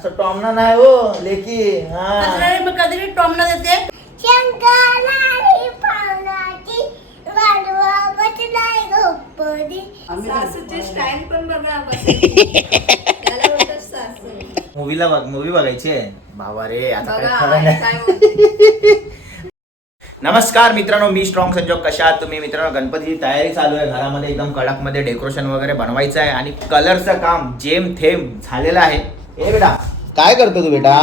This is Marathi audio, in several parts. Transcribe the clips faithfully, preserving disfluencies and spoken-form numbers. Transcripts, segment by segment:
असं टॉमना नाही हो लेकी. हा मग कधी टॉमना देते. शंकरारी पावनाची वाढवा बसलाय गप्पडी. सासूची स्टाईल पण बघा त्याला बोलतात सासू. मूवीला बघ मूवी बघायची आहे बाबा रे. आता काय बघा खरं नाही. काय बोलते. नमस्कार मित्रांनो, मी स्ट्रॉंग संजोग. कशा आहात तुम्ही मित्रांनो? गणपतीची तयारी चालू आहे घरामध्ये. एकदम कडक मध्ये डेकोरेशन वगैरे बनवायचं आहे आणि कलरचं काम जेम थेम झालेलं आहे. ए बेटा काय करतो तू बेटा?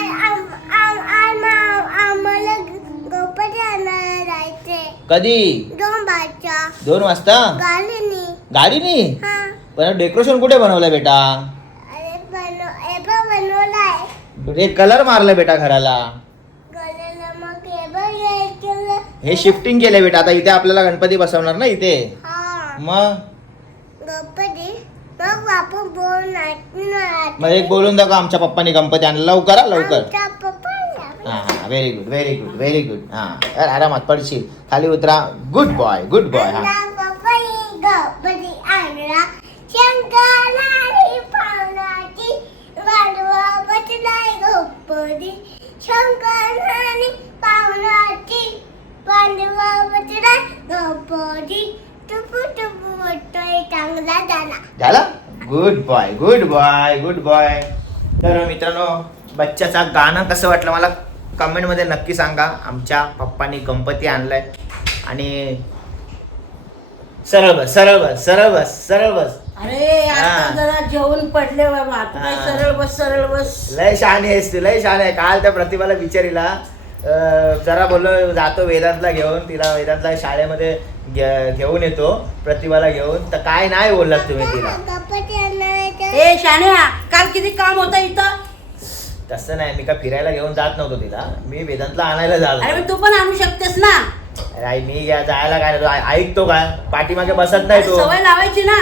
आम्हाला गणपती आणायला जायचे. कधी? दोन वाजता. दोन वाजता गाडीनी. गाडीनी? हा. पण डेकोरेशन कुठे बनवलंय बेटा? अरे बनव हे पण बनवलाय. हे कलर मारलं बेटा घराला. गलेला मग हे बघ हे केलं. हे शिफ्टिंग केलंय बेटा. आता इथे आपल्याला गणपती बसवणार ना इथे. हा. मग गणपती मग आपण बोल नाही. मग एक बोलून दाखव आमच्या पप्पानी गणपती आणला. लवकर हा, लवकर. आमच्या पप्पाला. हा very good very good very good. हा यार आरामात पडशील. खाली उतरा. Good boy good boy. हा आमच्या पप्पानी गणपती आणला. शंकरारी पावनाची वाढवा बसलाय गणपती. शंकरारी पावनाची वाढवा बसलाय गणपती. टुपू टुपू वाटतोय चांगला झाला. झाला. Good boy good boy good boy. तर मित्रांनो, बच्चाचा गाणं कसं वाटलं मला कमेंट मध्ये नक्की सांगा. आमच्या पप्पानी गणपती आणलाय आणि सरळ बस सरळ बस सरळ बस सरळ बस. अरे आता हा. जरा जेवण पडले बाबा. आता काय हा. सरळ बस सरळ बस. लय शहाणी आहेस तू, लय शहाणी आहे. काल त्या प्रतिभाला विचारीला अं, जरा बोललो जातो वेदांतला घेऊन. तिला वेदांतला शाळेमध्ये घे- घेऊन येतो प्रतिभाला घेऊन. तर काय नाही बोललात तुम्ही तिला. गणपती आणायला. ए शाण्या, काल किती काम होतं इथं. तसं नाही, मी का फिरायला घेऊन जात नव्हतो तिला. मी वेदांतला आणायला अरे झालो. मग तू पण आणू शकतेस ना. अरे आई मी या- जायला काय नाही, तो ऐकतो काय? पाठीमागे बसत नाही तो. सवय लावायची ना.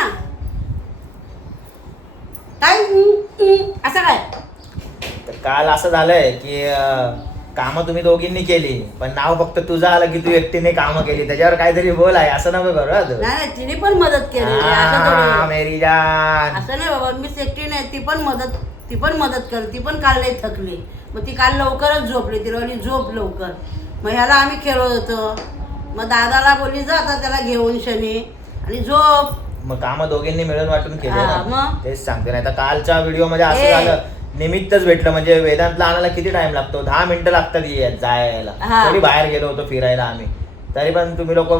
काय हम्म, हम्म, असं काय. तर काल असं झालंय की कामं तुम्ही दोघींनी केली, पण नाव फक्त तुझं आलं की तू एकटीने कामं केली. त्याच्यावर काहीतरी बोल आहे. असं नको करू हा तू. नाही नाही, तिने पण मदत केली. असं आ, थोडी. मेरी जान. असं नाही बाबा, मी एकटी नाही. ती पण मदत ती पण मदत कर. ती पण काल लई थकली. मग ती काल लवकरच झोपली. तिला बोलली झोप लवकर. मग ह्याला आम्ही खेळत होतो. मग दादाला बोलली जा आता त्याला घेऊन शनी आणि झोप. मग कामं दोघींनी मिळून वाटून केले हा, ना. मग? तेच सांगते. नाही तर कालच्या व्हिडिओ मध्ये असं ए. झालं, निमित्तच भेटलं. म्हणजे वेदांतला आणायला किती टाइम लागतो? दहा मिनिटं लागतात ये- जायला. हा. तरी बाहेर गेलो होतो फिरायला आम्ही. तरी पण तुम्ही लोक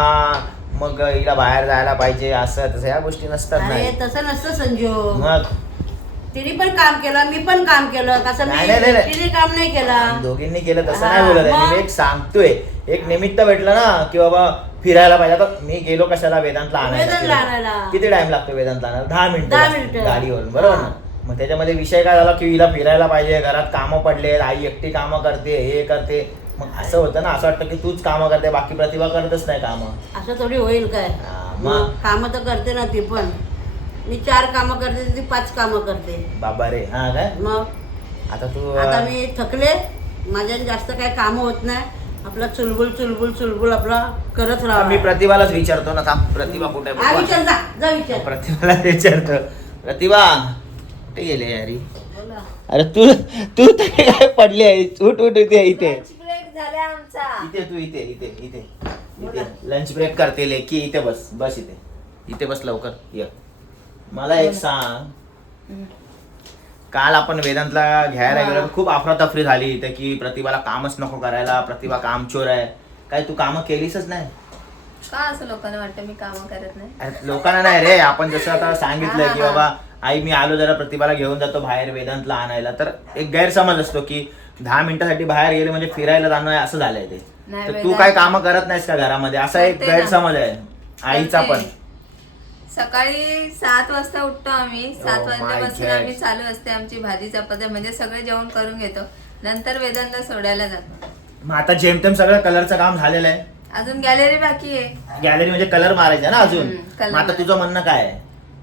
मग हिला बाहेर जायला पाहिजे असं तसं या गोष्टी नसतात. अरे नाही तसं नसतं संजू. मग तिने पण काम केलं, मी पण काम केलं. कसं मी नाही, नाही, नाही, नाही. तिने काम नाही केलं. दोघींनी केलं तसं हा, नाही बोलत आहे. मग? मी एक सांगतोय, एक निमित्त भेटलं ना की बाबा फिरायला पाहिजे. आता मी गेलो कशाला वेदांतला वेदांतला आणायला. आणायला. किती टाइम लागतो वेदांतला आणायला? दहा दहा मिनिटं मिनिटं. गाडीवरून, बरोबर हा. ना? मग त्याच्यामध्ये विषय काय झाला की हिला फिरायला पाहिजे, घरात कामं पडले, आई एकटी कामं करते, हे करते. मग असं होतं ना, असं वाटतं की तूच कामं करते, बाकी प्रतिभा करतच नाही कामं. असं थोडी होईल काय. हा, मग? मग कामं तर करते ना ती पण. मी चार कामं करते, ती पाच कामं करते. बाबा रे. हा काय? मग आता तू आता मी थकले. माझ्याने जास्त काही कामं होत नाही. आपला चुलबुल चुलबुल चुलबुल आपला करत मी राहा. प्रतिभालाच विचारतो ना. थांब, प्रतिभा कुठे हा, आहे? विचार जा जा विचार. प्रतिभाला विचारतो. प्रतिभा कुठे गेले यारी? बोला. अरे तू तू तरी काय पडली आहे? उठ उठ इथे इथे ब्रेक झाला आमचा. इथे तू इथे इथे इथे इथे लंच ब्रेक करते लेकी. इथे बस बस इथे इथे बस लवकर ये. मला एक सांग, काल आपण वेदांतला घ्यायला गेलो, खूप अफरातफरी झाली इथे की प्रतिभाला कामच नको करायला, प्रतिभा कामचोर आहे. काय तू कामं केलीसच नाही? का असं लोकांना वाटतं मी कामं करत नाही? अरे लोकांना नाही रे, आपण जसं आता सांगितलंय हा, की हा. बाबा आई मी आलो जरा प्रतिभाला घेऊन जातो बाहेर वेदांतला आणायला, तर एक गैरसमज असतो की दहा मिनिटासाठी बाहेर गेले म्हणजे फिरायला जाणं आहे, असं झालंय ते. नाही, तर तू वेदांत- काय कामं करत नाहीस का घरामध्ये, असा एक करते ना. गैरसमज आहे आईचा पण. करते. सकाळी सात वाजता उठतो आम्ही. सात Oh my वाजल्यापासून God. आम्ही चालू असते आमची भाजी चपात्या, म्हणजे सगळे जेवण करून घेतो. नंतर वेदांतला सोडायला जातो. मग आता जेमतेम सगळं कलरचं काम झालेलं आहे. अजून गॅलरी बाकी आहे. गॅलरी म्हणजे कलर मारायचा ना अजून. हम्म, color मग आता तुझं म्हणणं काय आहे?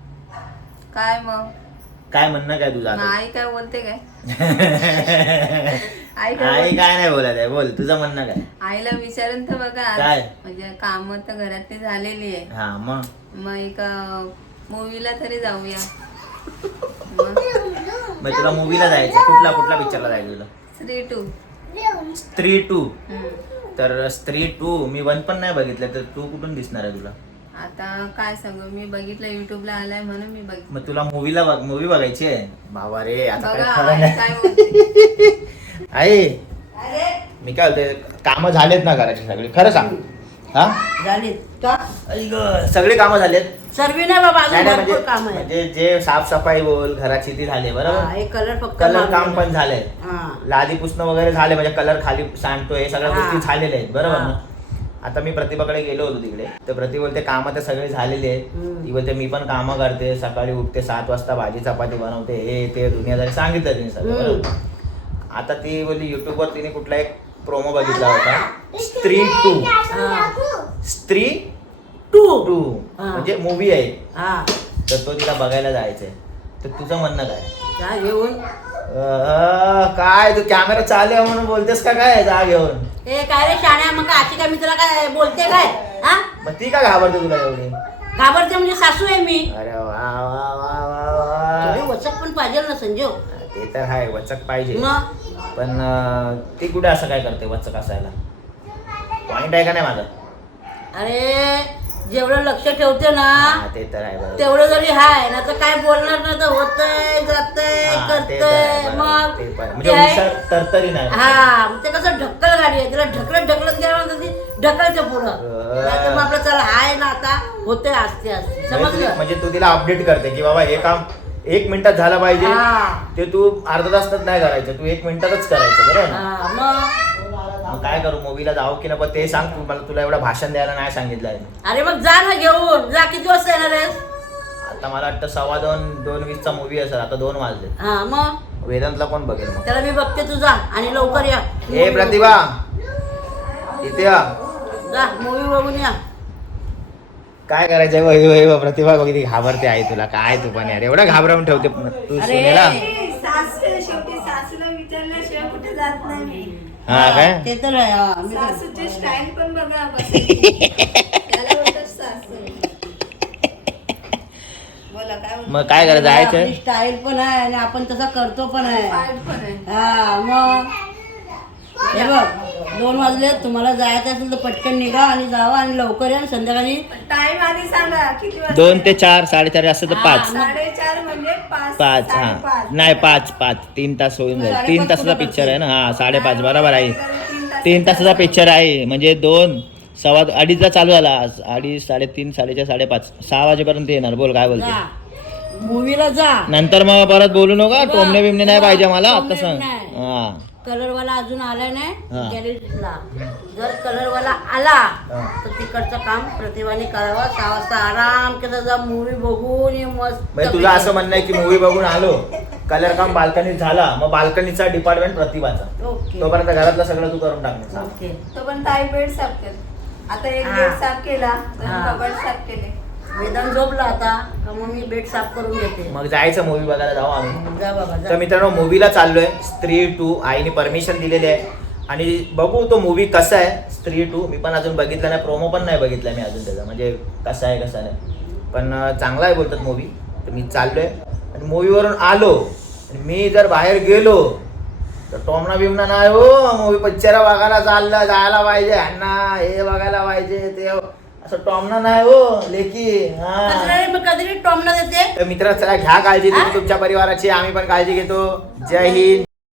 काय मग काय म्हणणं काय तुझं मग आता? आई काय बोलते काय? आई काय आई बोलते? काय नाही बोलत आहे, बोल तुझं म्हणणं काय? आईला विचारून तर बघा. काय? म्हणजे काम तर घरातली झालेली आहे. हा मग मग एक मूवीला तरी जाऊया. मग मग तुला मूवीला जायचं, कुठला कुठला पिक्चरला जायचं तुला? Three two. स्त्री टू. तर स्त्री टू मी वन पण नाही बघितलं, तर टू कुठून दिसणार आहे तुला? आता काय सांगू, मी बघितलं युट्यूबला आलाय म्हणून मी बघितलं. मग तुला मूवीला मूवी बघायची आहे बाबा रे. आता काय बघा खरं आई नाही. काय बोलते. आई अरे मी काय बोलते, कामं झालेत ना घराची सगळी? खरं सांग. हा झाली का आई गं, सगळी कामं झालेत? सर्वी नाही बाबा, अजून नाही नाही, भरपूर म्हणजे काम आहे. म्हणजे जे साफसफाई बोल घराची ती झाली हा, बरोबर. एक कलर फक्त कलर मागवला. काम पण झालंय, हा. लादी पुसणं वगैरे झाले, म्हणजे कलर खाली सांडतोय, हे सगळ्या हा. गोष्टी झालेल्या आहेत बरोबर हा. ना. आता मी प्रतिभाकडे गेलो होतो तिकडे, तर प्रति बोलते कामं तर सगळे झालेले आहेत. हम्म. ती बोलते मी पण कामं करते, सकाळी उठते सात वाजता भाजी चपाती बनवते, हे ते दुनियादारी सांगितलं तिने सगळं हम्म. बरोबर. आता ती बोलली युट्यूबवर तिने कुठला एक प्रोमो बघितला होता, स्त्री टू. स्त्री टू टू हा. म्हणजे मूवी आहे, हा तर तो तिला बघायला जायचंय. तर तुझं म्हणणं काय? जा घेऊन. अं, काय तू कॅमेरा चालू आहे म्हणून बोलतेस का काय? जा घेऊन. ए काय रे शाण्या, मग काय अशी काय मी तुला काय बोलते काय? हा मग ती का घाबरते तुला एवढी? घाबरते म्हणजे सासू आहे मी. अरे वा वा वा वा थोडी वा. वचक पण पाहिजे ना संजीव. ते तर आहे, वचक पाहिजे. मग पण अं, ती कुठे असं काय करते वचक असायला? पॉइंट आहे का नाही माझा? अरे जेवढं लक्ष ठेवते ना हा, ते तर आहे बरोबर. तेवढं जरी हाय ना, तर काय बोलणार ना, तर होतंय जातंय हा, ते तर आहे करतंय. बरोबर. मग ते पण आहे. ते म्हणजे आहे- हुशार तरतरी नाही. हा मग ते कसं ढक्कल गाडी आहे, तिला ढकलत ढकलत गेल्यानंतर ती ढकलते पुढं. नाहीतर मग आपलं चला आहे ना, आता होतंय असते असते म्हणजे तुझी- समजलं. म्हणजे तू तिला अपडेट करते की बाबा हे काम एक मिनिटात झालं पाहिजे, हा. ते तू अर्धा तासात नाही करायचं, तू एक मिनिटातच करायचं बरोबर ना? हा, मग मग काय करू, मूवीला जाऊ की नाही? पण ते सांग तू मला, तुला एवढं भाषण द्यायला नाही सांगितलं आहे. अरे मग जा ना घेऊन, जा. किती वाजता येणार आहेस? आता मला वाटतं सव्वा दोन दोन वीसचा मूवी असेल, आता दोन वाजले. हा मग वेदांतला कोण बघेल मग? त्याला मी बघते, तू जा आणि लवकर या. ए प्रतिभा इथे या. जा मूवी बघून या. काय करायचंय वही वही व प्रतिभा बघ, किती घाबरते आहे तुला. काय तू पण यार एवढं घाबरवून ठेवते तू अरे. सुनेला. सासू शेवटी सासूला विचारल्याशिवाय कुठे जात नाही मी. हा काय? ते तर आहे, हा. मी तर- सासूची स्टाईल पण बघा बसायची. त्याला बोलतात सासू. बोला काय बोलता? मग काय करायचं आहे आपली ते? स्टाईल पण आहे आणि आपण तसा करतो पण आहे. फाईट पण आहे. हा मग हे बघ, दोन वाजले, तुम्हाला जायचं असेल तर पटकन निघा आणि जावा आणि लवकर या आणि संध्याकाळी टाइम आधी सांगा किती वाजता? दोन ते चार साडेचार असं तर हा, पाच. साडेचार म्हणजे पाच पाच हा साडेपाच. नाही पाच पाच तीन तास होऊन जाईल. तीन साडेपाच तासाचा कुठं पिक्चर आहे ना. हा साडेपाच बरोबर आहे. तीन तास- तीन तासाचा पिक्चर आहे म्हणजे दोन सव्वा अडीचला चालू झाला, अडीच साडेतीन साडेचार साडेपाच सहा वाजेपर्यंत येणार. बोल काय बोलते? जा मूवीला जा. नंतर मग परत बोलू नका, टोमणे बिमणे नाही पाहिजे मला आता टोमणे सांग. नाही. हा कलरवाला अजून आलाय नाही हा. गॅलरीला. जर कलरवाला आला हा. तर तिकडचं काम प्रतिभाने करावं. सहा वाजता आराम केला जा, मूवी बघून ये मस्त. म्हणजे तुझं असं म्हणणं आहे की मूवी बघून आलो, कलर काम बाल्कनीत झाला, मग बाल्कनीचा डिपार्टमेंट प्रतिभाचा, ओके तोपर्यंत घरातलं सगळं तू करून टाकणार. सांग. ओके. तो पण ताई बेड साफ केला. आता एक हा. बेड साफ केला, दोन हा. कबड साफ केले. वेदांत झोपला आता का मग मी बेड साफ करून घेते. मग जायचं मूवी बघायला जाऊ आम्ही. जा बाबा तर जा. मित्रांनो मूवीला चाललोय, स्त्री टू. आईने परमिशन दिलेली आहे आणि बघू तो मूवी कसा आहे स्त्री टू. मी पण अजून बघितला नाही, प्रोमो पण नाही बघितला मी अजून त्याचा, म्हणजे कसा आहे कसा नाही. पण अं, चांगला आहे बोलतात मूवी. तर मी चाललोय आणि मूवीवरून आलो आणि मी जर बाहेर गेलो तर टोमना बिमना नाही हो. मूवी पिक्चर बघायला चाललं, जायला पाहिजे अण्णा, हे बघायला पाहिजे ते, असं टॉमना नाही हो लेकी. हा कचरा मग कधी टॉमला देते. तर मित्र चला घ्या काळजी तुम्ही तुमच्या परिवाराची, आम्ही पण काळजी घेतो. जय हिंद